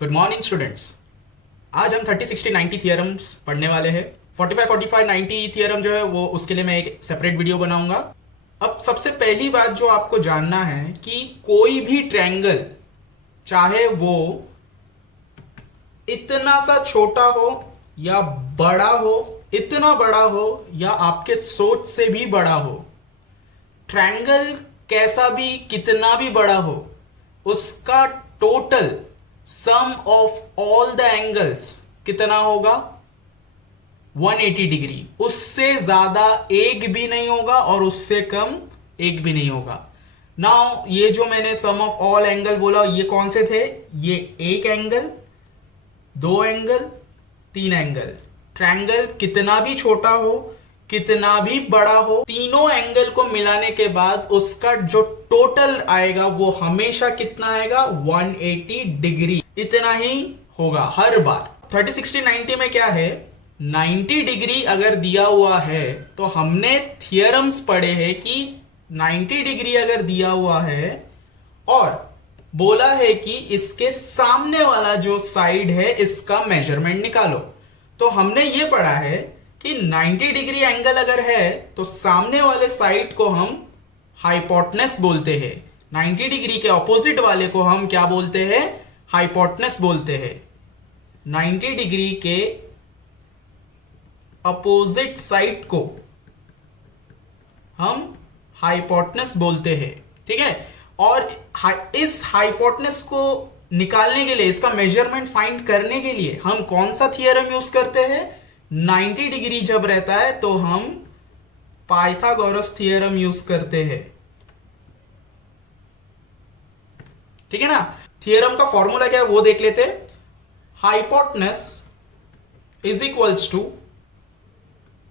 Good morning students. आज हम 30, 60, 90 theorems पढ़ने वाले हैं। 45, 45, 90 थियरम जो है वो उसके लिए मैं एक सेपरेट वीडियो बनाऊंगा। अब सबसे पहली बात जो आपको जानना है कि कोई भी ट्रायंगल, चाहे वो इतना सा छोटा हो या बड़ा हो, इतना बड़ा हो या आपके सोच से भी बड़ा हो, ट्रायंगल कैसा भी कितना भी बड़ा हो, उसका total sum of all the angles कितना होगा? 180 डिग्री। उससे ज्यादा एक भी नहीं होगा और उससे कम एक भी नहीं होगा। नाउ ये जो मैंने सम ऑफ ऑल एंगल बोला, ये कौन से थे? ये एक एंगल, दो एंगल, तीन एंगल। ट्रायंगल कितना भी छोटा हो, कितना भी बड़ा हो, तीनों एंगल को मिलाने के बाद उसका जो टोटल आएगा वो हमेशा कितना आएगा? 180 डिग्री। इतना ही होगा हर बार। 30, 60, 90 में क्या है? 90 डिग्री अगर दिया हुआ है तो हमने थियरम्स पढ़े हैं कि 90 डिग्री अगर दिया हुआ है और बोला है कि इसके सामने वाला जो साइड है इसका मेजरमेंट निकालो, तो हमने ये पढ़ा है कि 90 डिग्री एंगल अगर है तो सामने वाले साइड को हम हाइपोटेनस बोलते हैं। 90 डिग्री के ऑपोजिट वाले को हम क्या बोलते हैं? हाइपोटेनस बोलते हैं। 90 डिग्री के अपोजिट साइड को हम हाइपोटेनस बोलते हैं, ठीक है। और इस हाइपोटेनस को निकालने के लिए, इसका मेजरमेंट फाइंड करने के लिए हम कौन सा थियरम यूज करते हैं? 90 डिग्री जब रहता है तो हम पाइथागोरस थियरम यूज करते हैं, ठीक है ना। थियरम का फॉर्मूला क्या है वो देख लेते हैं। Hypotenuse is equals to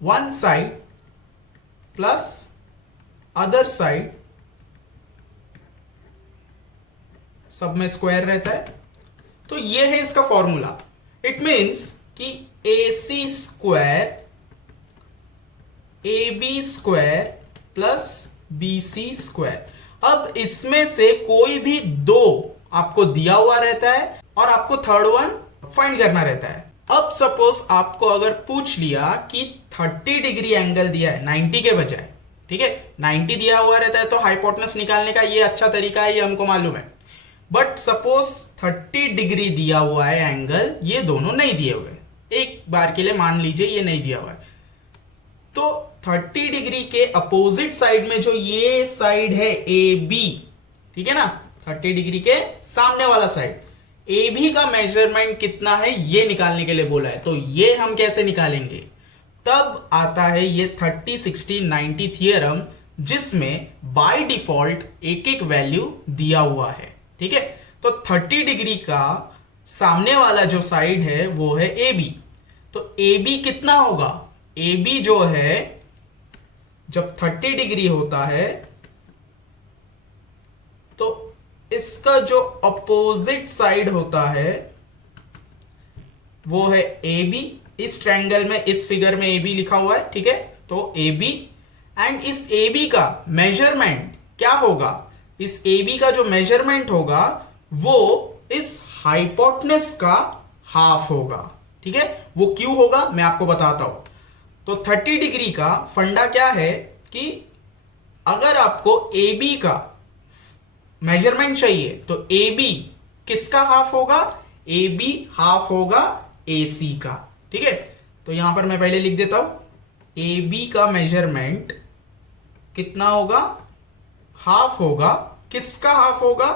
one side plus other side, सब में स्क्वायर रहता है, तो ये है इसका फॉर्मूला। इट मींस कि AC square AB square plus BC square. अब इसमें से कोई भी दो आपको दिया हुआ रहता है और आपको थर्ड वन फाइंड करना रहता है। अब सपोज आपको अगर पूछ लिया कि 30 डिग्री एंगल दिया है 90 के बजाय, ठीक है, 90 दिया हुआ रहता है तो हाइपोटेनस निकालने का ये अच्छा तरीका है, ये हमको मालूम है। बट सपोज 30 डिग्री दिया हुआ है एंगल, ये दोनों नहीं दिए हुए, एक बार के लिए मान लीजिए ये नहीं दिया हुआ है, तो 30 डिग्री के अपोजिट साइड में जो ये साइड है AB, ठीक है ना, 30 डिग्री के सामने वाला साइड AB का मेजरमेंट कितना है ये निकालने के लिए बोला है। तो ये हम कैसे निकालेंगे? तब आता है ये 30, 60, 90 थियरम, जिसमें बाय डिफॉल्ट एक एक वैल्यू दिया हुआ है, ठीक है। तो 30 डिग्री का सामने वाला जो साइड है वो है AB, तो AB कितना होगा? AB जो है जब 30 डिग्री होता है तो इसका जो अपोजिट साइड होता है वो है AB। इस ट्रायंगल में, इस फिगर में AB लिखा हुआ है, ठीक है, तो AB, एंड इस AB का मेजरमेंट क्या होगा? इस AB का जो मेजरमेंट होगा वो इस हाइपोटेनस का हाफ होगा, ठीक है। वो क्यों होगा मैं आपको बताता हूं। तो 30 डिग्री का फंडा क्या है कि अगर आपको AB का मेजरमेंट चाहिए तो AB किसका हाफ होगा? AB हाफ होगा AC का, ठीक है। तो यहां पर मैं पहले लिख देता हूं, AB का मेजरमेंट कितना होगा? हाफ होगा। किसका हाफ होगा?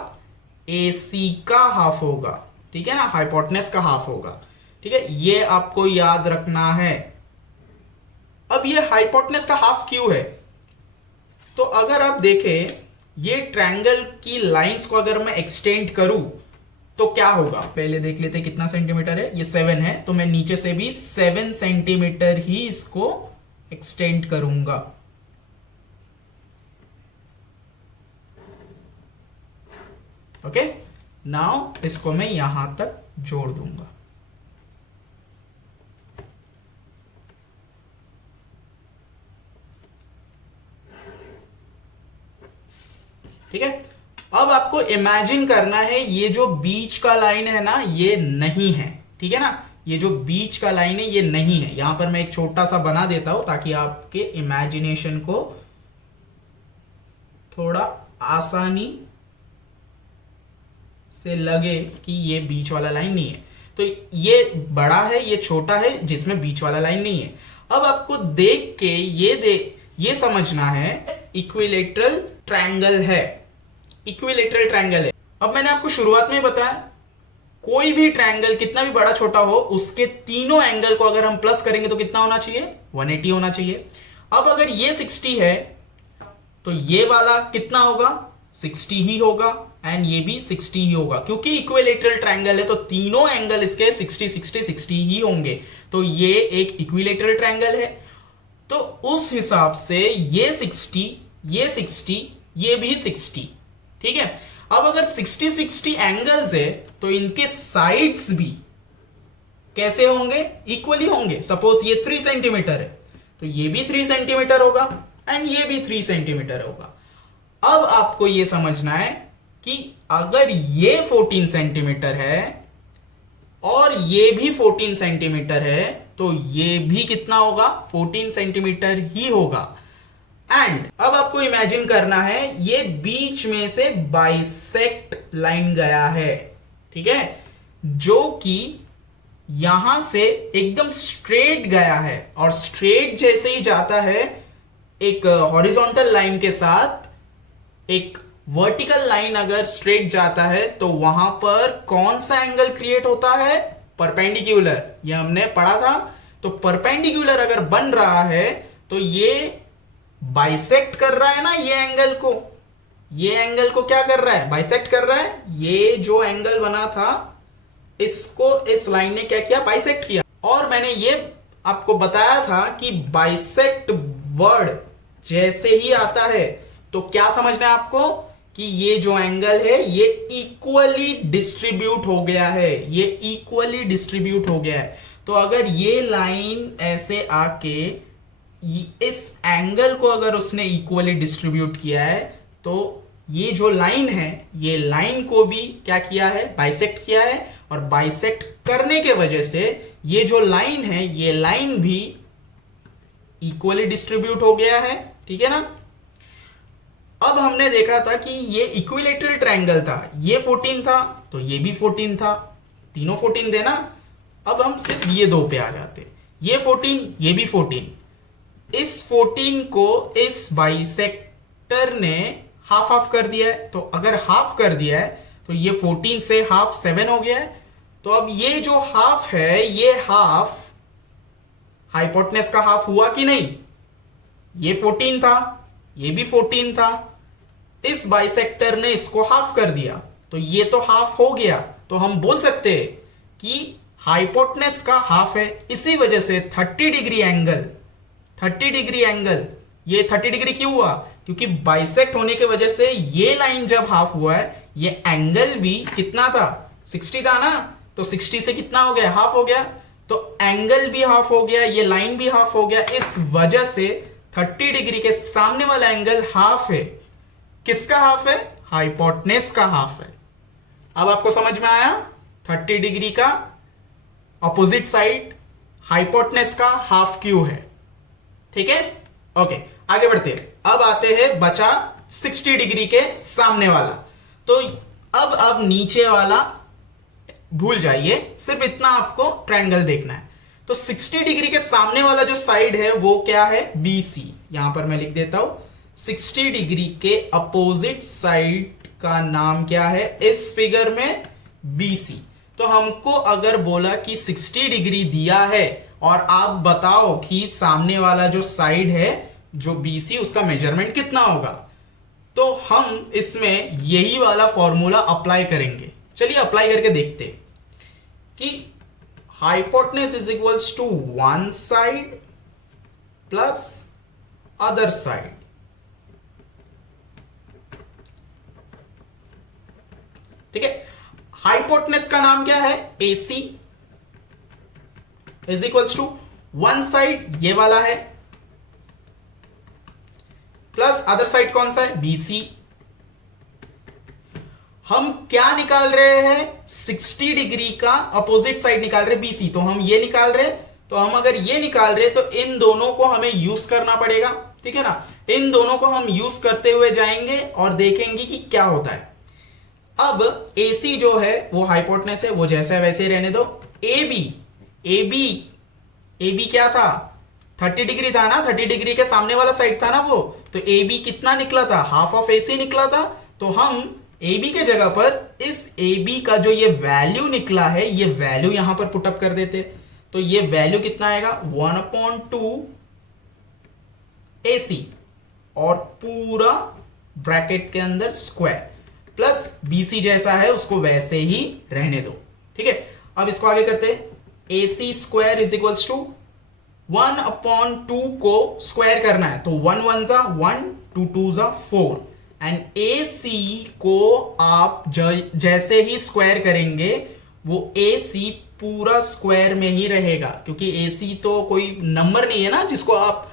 AC का हाफ होगा, ठीक है ना, हाइपोटेनस का हाफ होगा, ठीक है। ये आपको याद रखना है। अब ये हाइपोटेनस का हाफ क्यों है? तो अगर आप देखें ये ट्रायंगल की लाइंस को अगर मैं एक्सटेंड करूं तो क्या होगा? पहले देख लेते कितना सेंटीमीटर है। ये 7 है, तो मैं नीचे से भी 7 सेंटीमीटर ही इसको एक्सटेंड करूंगा, ओके। नाउ इसको मैं यहां तक जोड़ दूंगा, ठीक है। अब आपको इमेजिन करना है ये जो बीच का लाइन है ना ये नहीं है, ठीक है ना, ये जो बीच का लाइन है ये नहीं है। यहां पर मैं एक छोटा सा बना देता हूं ताकि आपके इमेजिनेशन को थोड़ा आसानी से लगे कि ये बीच वाला लाइन नहीं है। तो ये बड़ा है, ये छोटा है जिसमें बीच वाला लाइन नहीं है। अब आपको देख के ये समझना है इक्विलेटरल ट्रायंगल है, इक्विलेटरल ट्रायंगल है। अब मैंने आपको शुरुआत में बताया कोई भी ट्रायंगल कितना भी बड़ा छोटा हो उसके तीनों एंगल को अगर हम प्लस करेंगे तो कितना होना चाहिए, 180 होना चाहिए। अब अगर ये 60 है तो ये वाला कितना होगा, 60 ही होगा, एंड ये भी 60 ही होगा, क्योंकि इक्विलेटरल ट्रायंगल है तो तीनों एंगल इसके 60 60 60 ही होंगे। तो ये एक इक्विलेटरल ट्रायंगल है। तो उस हिसाब से ये 60, ये 60, ये भी 60, ठीक है। अब अगर 60 60 एंगल्स है तो इनके साइड्स भी कैसे होंगे, इक्वली होंगे। सपोज ये 3 सेंटीमीटर है तो ये भी 3 सेंटीमीटर होगा एंड ये भी 3 सेंटीमीटर होगा। अब आपको ये समझना है कि अगर ये 14 सेंटीमीटर है और ये भी 14 सेंटीमीटर है तो ये भी कितना होगा, 14 सेंटीमीटर ही होगा। एंड अब आपको इमेजिन करना है ये बीच में से बाइसेक्ट लाइन गया है, ठीक है, जो कि यहां से एकदम स्ट्रेट गया है। और स्ट्रेट जैसे ही जाता है एक हॉरिजॉन्टल लाइन के साथ एक वर्टिकल लाइन अगर स्ट्रेट जाता है तो वहां पर कौन सा एंगल क्रिएट होता है, परपेंडिकुलर। ये हमने पढ़ा था। तो परपेंडिकुलर अगर बन रहा है तो ये बाइसेक्ट कर रहा है ना ये एंगल को, ये एंगल को क्या कर रहा है, बाइसेक्ट कर रहा है। ये जो एंगल बना था इसको इस लाइन ने क्या किया, बाइसेक्ट किया। और मैंने ये आपको बताया था कि बाइसेक्ट वर्ड जैसे ही आता है तो क्या समझना है आपको कि ये जो एंगल है ये इक्वली डिस्ट्रीब्यूट हो गया है, ये इक्वली डिस्ट्रीब्यूट हो गया है। तो अगर ये लाइन ऐसे आके इस एंगल को अगर उसने इक्वली डिस्ट्रीब्यूट किया है तो ये जो लाइन है ये लाइन को भी क्या किया है, बाइसेक्ट किया है। और बाइसेक्ट करने के वजह से ये जो लाइन है ये लाइन भी इक्वली डिस्ट्रीब्यूट हो गया है, ठीक है ना। अब हमने देखा था कि ये इक्विलेटरल ट्रायंगल था, ये 14 था तो ये भी 14 था, तीनों 14 थे ना। अब हम सिर्फ ये दो पे आ जाते, ये 14 ये भी 14। इस 14 को इस बाइसेक्टर ने हाफ हाफ कर दिया है। तो अगर हाफ कर दिया है तो ये 14 से हाफ 7 हो गया है। तो अब ये जो हाफ है ये हाफ हाइपोटेनस का हाफ हुआ कि नहीं, ये 14 था ये भी 14 था, इस बाइसेक्टर ने इसको हाफ कर दिया तो ये तो हाफ हो गया। तो हम बोल सकते हैं कि हाइपोटेनस का हाफ है। इसी वजह से 30 डिग्री एंगल, 30 डिग्री एंगल, ये 30 डिग्री क्यों हुआ, क्योंकि बाइसेक्ट होने की वजह से ये लाइन जब हाफ हुआ है ये एंगल भी कितना था, 60 था ना। तो 60 से कितना हो गया, हाफ हो गया। तो एंगल भी हाफ हो गया, ये लाइन भी हाफ हो गया। इस वजह से 30 डिग्री के सामने वाला एंगल हाफ है। किसका हाफ है, हाइपोटेनस का हाफ है। अब आपको समझ में आया, 30 डिग्री का अपोजिट साइड हाइपोटेनस का हाफ क्यों है, ठीक है। ओके, आगे बढ़ते हैं। अब आते हैं बचा 60 डिग्री के सामने वाला। तो अब नीचे वाला भूल जाइए, सिर्फ इतना आपको ट्रायंगल देखना है। तो 60 डिग्री के सामने वाला जो साइड है वो क्या है, BC। यहां पर मैं लिख देता हूं 60 डिग्री के अपोजिट साइड का नाम क्या है इस फिगर में, BC। तो हमको अगर बोला कि 60 डिग्री दिया है और आप बताओ कि सामने वाला जो साइड है जो BC उसका मेजरमेंट कितना होगा, तो हम इसमें यही वाला फॉर्मूला अप्लाई करेंगे। चलिए अप्लाई करके देखते हैं कि hypotenuse is equals to one side plus other side. ठीक है, हाइपोटेनस का नाम क्या है, AC is equals to one side ये वाला है प्लस अदर साइड कौन सा है, BC। हम क्या निकाल रहे हैं, 60 डिग्री का अपोजिट साइड निकाल रहे बीसी, तो हम ये निकाल रहे, तो हम अगर ये निकाल रहे तो इन दोनों को हमें यूज करना पड़ेगा, ठीक है ना। इन दोनों को हम यूज करते हुए जाएंगे और देखेंगे कि क्या होता है। अब AC जो है वो हाइपोटेनस है, वो जैसा है वैसे ही रहने दो। AB क्या था, 30 डिग्री था ना, 30 डिग्री के सामने वाला साइड था ना वो, तो AB कितना निकला था, हाफ ऑफ AC निकला था। तो हम AB के जगह पर इस AB का जो ये वैल्यू निकला है, ये वैल्यू यहां पर पुटअप कर देते, तो ये वैल्यू कितना आएगा 1/2 AC और पूरा ब्रैकेट के अंदर स्क्वायर प्लस BC जैसा है उसको वैसे ही रहने दो, ठीक है। अब इसको आगे करते हैं, AC square is equals to 1/2 को स्क्वायर करना है, तो 1 1 जा 1, 2 2 जा 4, एंड AC को आप जैसे ही स्क्वायर करेंगे वो AC पूरा स्क्वायर में ही रहेगा, क्योंकि AC तो कोई नंबर नहीं है ना जिसको आप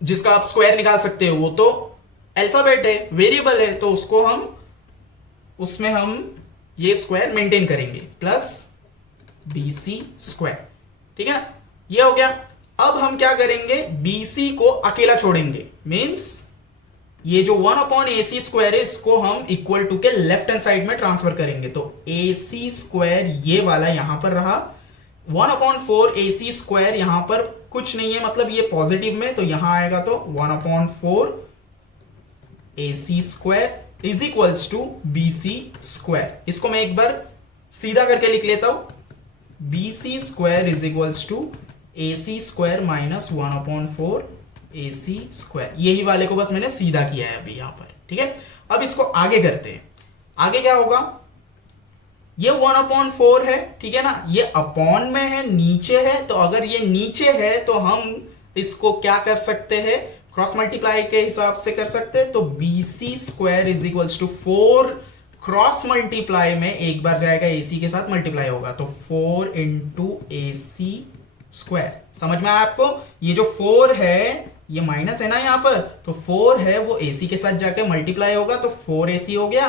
जिसका आप स्क्वायर निकाल सकते हो, वो तो अल्फाबेट है, वेरिएबल है, तो उसमें हम ये स्क्वायर मेंटेन करेंगे प्लस BC स्क्वायर, ठीक है ना। ये हो गया। अब हम क्या करेंगे, BC को अकेला छोड़ेंगे, मींस ये जो 1/AC स्क्वायर है इसको हम इक्वल टू के लेफ्ट हैंड साइड में ट्रांसफर करेंगे, तो AC स्क्वायर ये वाला यहां पर रहा, 1/4 AC स्क्वायर यहां पर कुछ नहीं है, मतलब ये पॉजिटिव में, तो यहां आएगा तो 1/4 AC square is equals to BC square. इसको मैं एक बार सीधा करके लिख लेता हूं, BC square is equals to AC square minus 1/4 AC square. यही वाले को बस मैंने सीधा किया है अभी यहां पर, ठीक है। अब इसको आगे करते हैं, आगे क्या होगा, ये 1/4 है, ठीक है ना, ये अपॉन में है, नीचे है, तो अगर ये नीचे है तो हम इसको क्या कर सकते हैं, क्रॉस मल्टीप्लाई के हिसाब से कर सकते हैं, तो BC square is equals to 4 cross multiply में एक बार जाएगा AC के साथ मल्टीप्लाई होगा, तो 4 इंटू AC स्क्वायर। समझ में आया आपको, ये जो 4 है ये माइनस है ना यहाँ पर, तो 4 है वो AC के साथ जाके मल्टीप्लाई होगा, तो 4AC हो गया,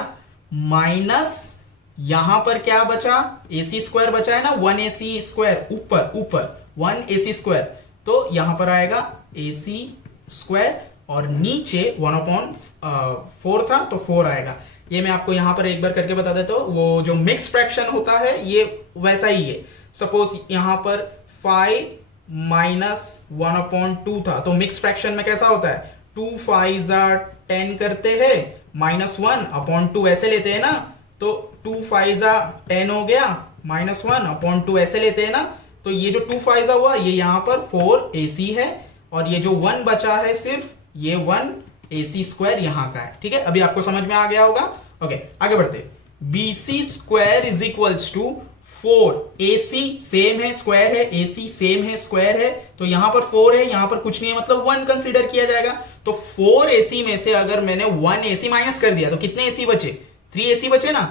माइनस यहां पर क्या बचा, AC स्क्वायर बचा है ना, 1AC स्क्वायर ऊपर 1AC स्क्वायर, तो यहां पर आएगा AC स्क्वायर और नीचे 1/4 था तो 4 आएगा। ये मैं आपको यहां पर एक बार करके बता देता हूं, वो जो मिक्स फ्रैक्शन होता है ये वैसा ही है। सपोज यहां पर 5 माइनस 1/2 था, तो मिक्स फ्रैक्शन में कैसा होता है, 2 5 10 करते हैं, माइनस 1/2 ऐसे लेते हैं ना, तो 2 5 10 हो गया, माइनस 1/2 ऐसे लेते हैं ना, तो ये जो 2 5 हुआ ये यहां पर 4AC है, और ये जो 1 बचा है सिर्फ ये 1AC स्क्वायर यहां का है, ठीक है। अभी आपको समझ में आ गया होगा। ओके, आगे बढ़ते, BC square is equals to 4AC same है स्क्वायर है, AC सेम है स्क्वायर है, तो यहां पर 4 है, यहां पर कुछ नहीं है, मतलब 1 कंसीडर किया जाएगा, तो 4AC में से अगर मैंने 1AC माइनस कर दिया तो कितने AC बचे, 3AC बचे ना,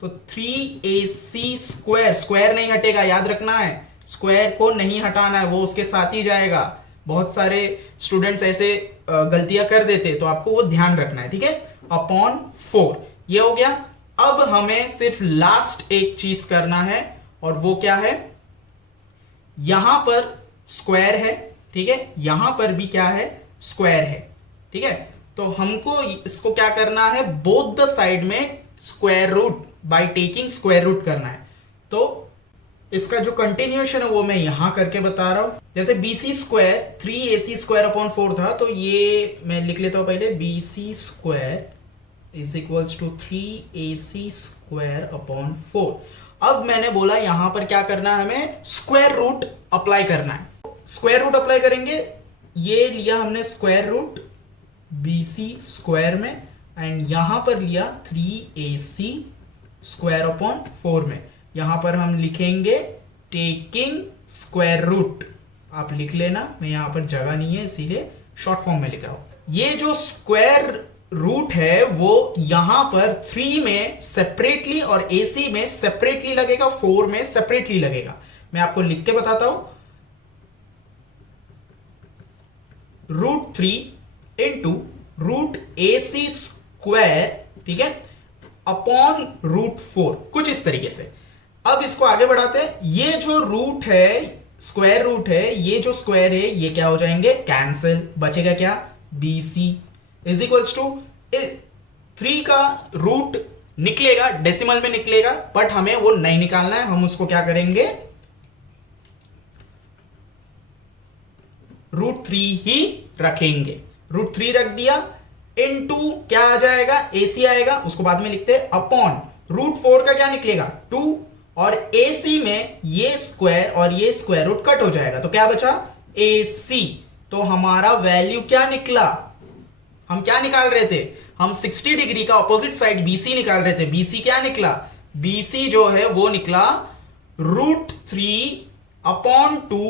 तो 3AC स्क्वायर, स्क्वायर नहीं हटेगा, याद रखना है, स्क्वायर को नहीं हटाना है, वो उसके साथ ही जाएगा। बहुत सारे स्टूडेंट्स ऐसे गलतियां कर देते, तो आपको वो ध्यान रखना है, ठीक है, अपॉन 4 ये हो गया। अब हमें सिर्फ लास्ट एक चीज करना है, और वो क्या है, यहां पर स्क्वायर है, ठीक है, यहां पर भी क्या है, स्क्वायर है, ठीक है, तो हमको इसको क्या करना है, बोथ द साइड में square root by taking square root करना है। तो इसका जो कंटिन्यूएशन है वो मैं यहां करके बता रहा हूं, जैसे BC square 3AC square upon 4 था, तो ये मैं लिख लेता हूं पहले, BC square is equals to 3AC square upon 4। अब मैंने बोला यहां पर क्या करना है, हमें स्क्वायर रूट अप्लाई करना है। स्क्वायर रूट अप्लाई करेंगे, ये लिया हमने स्क्वायर रूट BC स्क्वायर में, एंड यहां पर लिया 3AC स्क्वायर अपॉन 4 में, यहां पर हम लिखेंगे टेकिंग स्क्वायर रूट, आप लिख लेना, मैं यहां पर जगह नहीं है इसीलिए शॉर्ट फॉर्म में लिख रहा हूं। ये जो स्क्वायर रूट है वो यहां पर 3 में सेपरेटली और AC में सेपरेटली लगेगा, 4 में सेपरेटली लगेगा। मैं आपको लिख के बताता हूं, √3 इंटू √AC स्क्वायर, ठीक है, अपॉन √4, कुछ इस तरीके से। अब इसको आगे बढ़ाते हैं। ये जो रूट है, स्क्वायर रूट है, ये जो स्क्वायर है ये क्या हो जाएंगे, कैंसिल। बचेगा क्या, BC इज इक्वल्स टू 3 का रूट निकलेगा, डेसिमल में निकलेगा, बट हमें वो नहीं निकालना है। हम उसको क्या करेंगे, √3 ही रखेंगे। √3 रख दिया, इनटू क्या आ जाएगा, AC आएगा, उसको बाद में लिखते हैं, अपॉन √4 का क्या निकलेगा, 2, और AC में ये स्क्वायर और ये स्क्वायर रूट कट हो जाएगा, तो क्या बचा, AC। तो हमारा वैल्यू क्या निकला, हम क्या निकाल रहे थे, हम 60 डिग्री का ऑपोजिट साइड BC निकाल रहे थे। BC क्या निकला, BC जो है वो निकला √3 अपॉन 2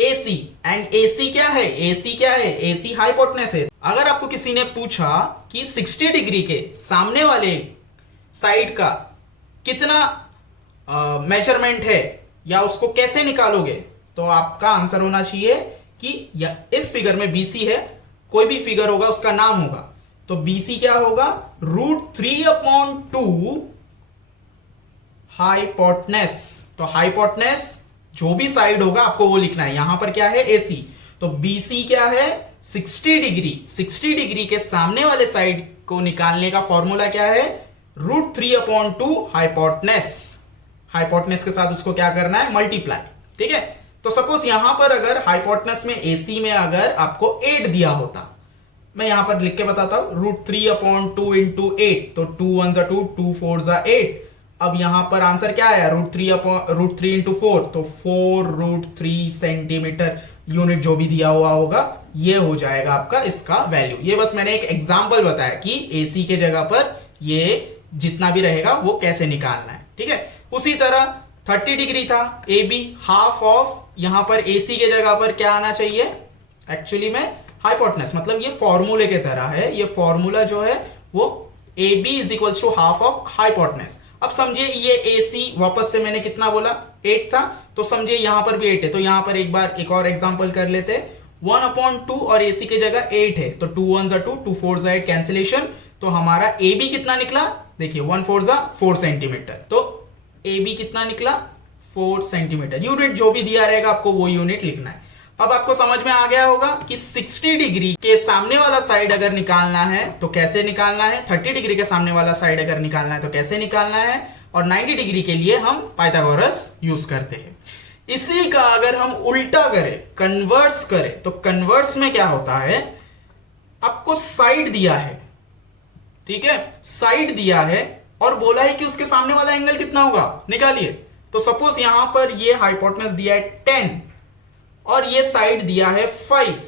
AC, एंड AC क्या है, AC क्या है, AC हाइपोटेनस है। अगर आपको किसी ने पूछा कि 60 डिग्री के सामने वाले साइड का कितना मेजरमेंट है या उसको कैसे निकालोगे, तो आपका आंसर होना चाहिए कि इस फिगर में BC है, कोई भी फिगर होगा उसका नाम होगा, तो BC क्या होगा, √3 अपॉन 2 हाइपोटेनस। तो हाइपोटेनस जो भी साइड होगा आपको वो लिखना है। यहां पर क्या है, AC, तो BC क्या है, 60 डिग्री। 60 डिग्री के सामने वाले साइड को निकालने का फॉर्मूला क्या है, √3 अपॉन 2 हाइपोटेनस। हाइपोटेनस के साथ उसको क्या करना है, मल्टीप्लाई। ठीक है, तो सपोज यहां पर अगर हाइपोटेनस में AC में अगर आपको 8 दिया होता, मैं यहां पर लिख के बताता हूं, √3 अपॉन 2 इंटू 8, तो 2 1 जा 2, 2 4 जा 8। अब यहां पर आंसर क्या आया, √3 इंटू 4, तो 4√3 सेंटीमीटर यूनिट जो भी दिया हुआ होगा ये हो जाएगा आपका इसका वैल्यू। ये बस मैंने एक एग्जांपल बताया कि AC के जगह पर ये जितना भी रहेगा वो कैसे निकालना है। ठीक है, उसी तरह 30 डिग्री था AB, हाफ ऑफ, यहां पर AC के जगह पर क्या आना चाहिए, एक्चुअली में हाइपोटेनस, मतलब ये फॉर्मूले के तरह है। ये फॉर्मूला जो है वो AB is equals to half of hypotenuse. अब समझिए ये AC वापस से मैंने कितना बोला, 8 था, तो समझिए यहां पर भी 8 है, तो यहां पर एक बार एक और एग्जांपल कर लेते हैं। 1 अपॉन 2 और AC के जगह 8 है, तो 2 1 जा 2, 2 4 जा 8, कैंसिलेशन। तो हमारा AB कितना निकला, देखिए 1 4 जा 4 सेंटीमीटर, तो AB कितना निकला, 4 सेंटीमीटर। यूनिट जो भी दिया रहेगा आपको वो यूनिट लिखना है। अब आपको समझ में आ गया होगा कि 60 डिग्री के सामने वाला साइड अगर निकालना है तो कैसे निकालना है, 30 डिग्री के सामने वाला साइड अगर निकालना है तो कैसे निकालना है, और 90 डिग्री के लिए हम पाइथागोरस यूज करते हैं। इसी का अगर हम उल्टा करें, कन्वर्स करें, तो कन्वर्स में क्या होता है, आपको साइड दिया है, ठीक है, साइड दिया है और बोला है कि उसके सामने वाला एंगल कितना होगा, निकालिए। तो सपोज यहां पर ये हाइपोटेनस दिया है 10 और ये साइड दिया है 5,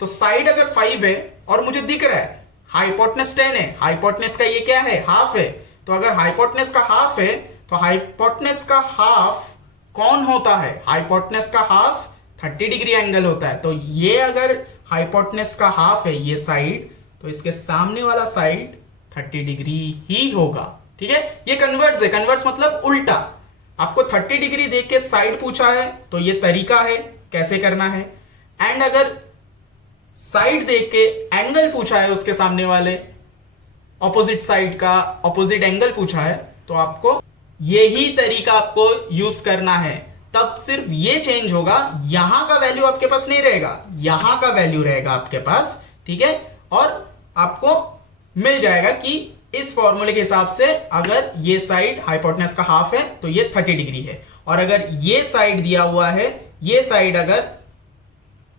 तो साइड अगर 5 है और मुझे दिख रहा है हाइपोटेनस 10 है, हाइपोटेनस का ये क्या है, हाफ है, तो अगर हाइपोटेनस का हाफ है तो हाइपोटेनस का हाफ कौन होता है, हाइपोटेनस का हाफ 30 डिग्री एंगल होता है। तो ये अगर हाइपोटेनस का हाफ है ये साइड, तो इसके सामने वाला साइड 30 डिग्री ही होगा। ठीक है, ये कन्वर्स है, कन्वर्स मतलब उल्टा। आपको 30 डिग्री देख के साइड पूछा है तो ये तरीका है कैसे करना है, एंड अगर साइड देख के एंगल पूछा है उसके सामने वाले ऑपोजिट साइड का ऑपोजिट एंगल पूछा है, तो आपको यही तरीका आपको यूज करना है। तब सिर्फ ये चेंज होगा, यहां का वैल्यू आपके पास नहीं रहेगा, यहां का वैल्यू रहेगा आपके पास। ठीक है, और आपको मिल जाएगा कि इस फॉर्मूले के हिसाब से अगर ये साइड हाइपोटेनस का हाफ है तो ये 30 डिग्री है, और अगर ये साइड दिया हुआ है, ये साइड अगर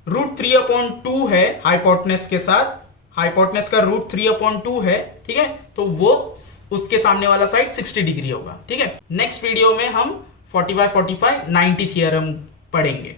√3 अपॉन 2 है हाइपोटेनस के साथ, हाइपोटेनस का √3 अपॉन 2 है, ठीक है, तो वो उसके सामने वाला साइड 60 डिग्री होगा। ठीक है, नेक्स्ट वीडियो में हम 40/45 90 थ्योरम पढ़ेंगे।